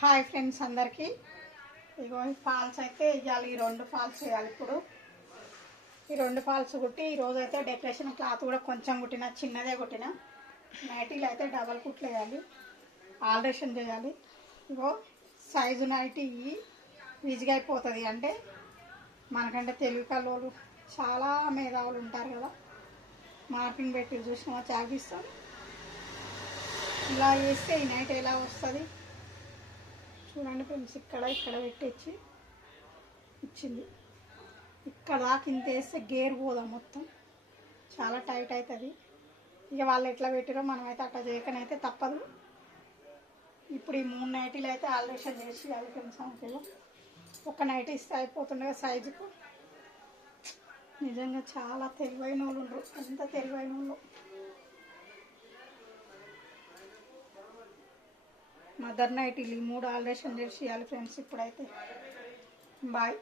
Hi friends అందరికీ. ఇగో ఈ falls అయితే ఇవ్వాలి. ఈ 2 ఫాల్స్ వేయాలి. ఇప్పుడు ఈ 2 ఫాల్స్ కుట్టి ఈరోజు అయితే డెకరేషన్ క్లాత్ కూడా కొంచెం కుట్టిన, చిన్నదే కుట్టిన. నైటీలు అయితే డబల్ కుట్లు వేయాలి, ఆల్టరేషన్ చేయాలి. ఇగో సైజు నైటీ ఈజీగా అయిపోతుంది. అంటే మనకంటే తెలివి కల్లోళ్ళు చాలా మేధావులు ఉంటారు కదా, మార్కింగ్ పెట్టి చూసినా చాగిస్తాం. ఇలా వేస్తే ఈ నైట్ ఎలా వస్తుంది చూడండి ఫ్రెండ్స్. ఇక్కడ పెట్టించి ఇచ్చింది. ఇక్కడ దాకా ఇంత వేస్తే గేర్ పోదా, మొత్తం చాలా టైట్ అవుతుంది. ఇక వాళ్ళు ఎట్లా పెట్టారో మనమైతే అట్లా చేయకనైతే తప్పదు. ఇప్పుడు ఈ 3 నైటీలు అయితే ఆల్టరేషన్ చేసి ఇవ్వాలి ఫ్రెండ్స్. అంతేగా ఒక నైట్ ఇస్తే అయిపోతుండగా సైజుకు. నిజంగా చాలా తెలివైన వాళ్ళు ఉండరు, ఎంత తెలివైన వాళ్ళు. మదర్ నైటీలు 3 ఆల్టరేషన్ చేసి ఇవ్వాలి ఫ్రెండ్స్. ఇప్పుడైతే బాయ్.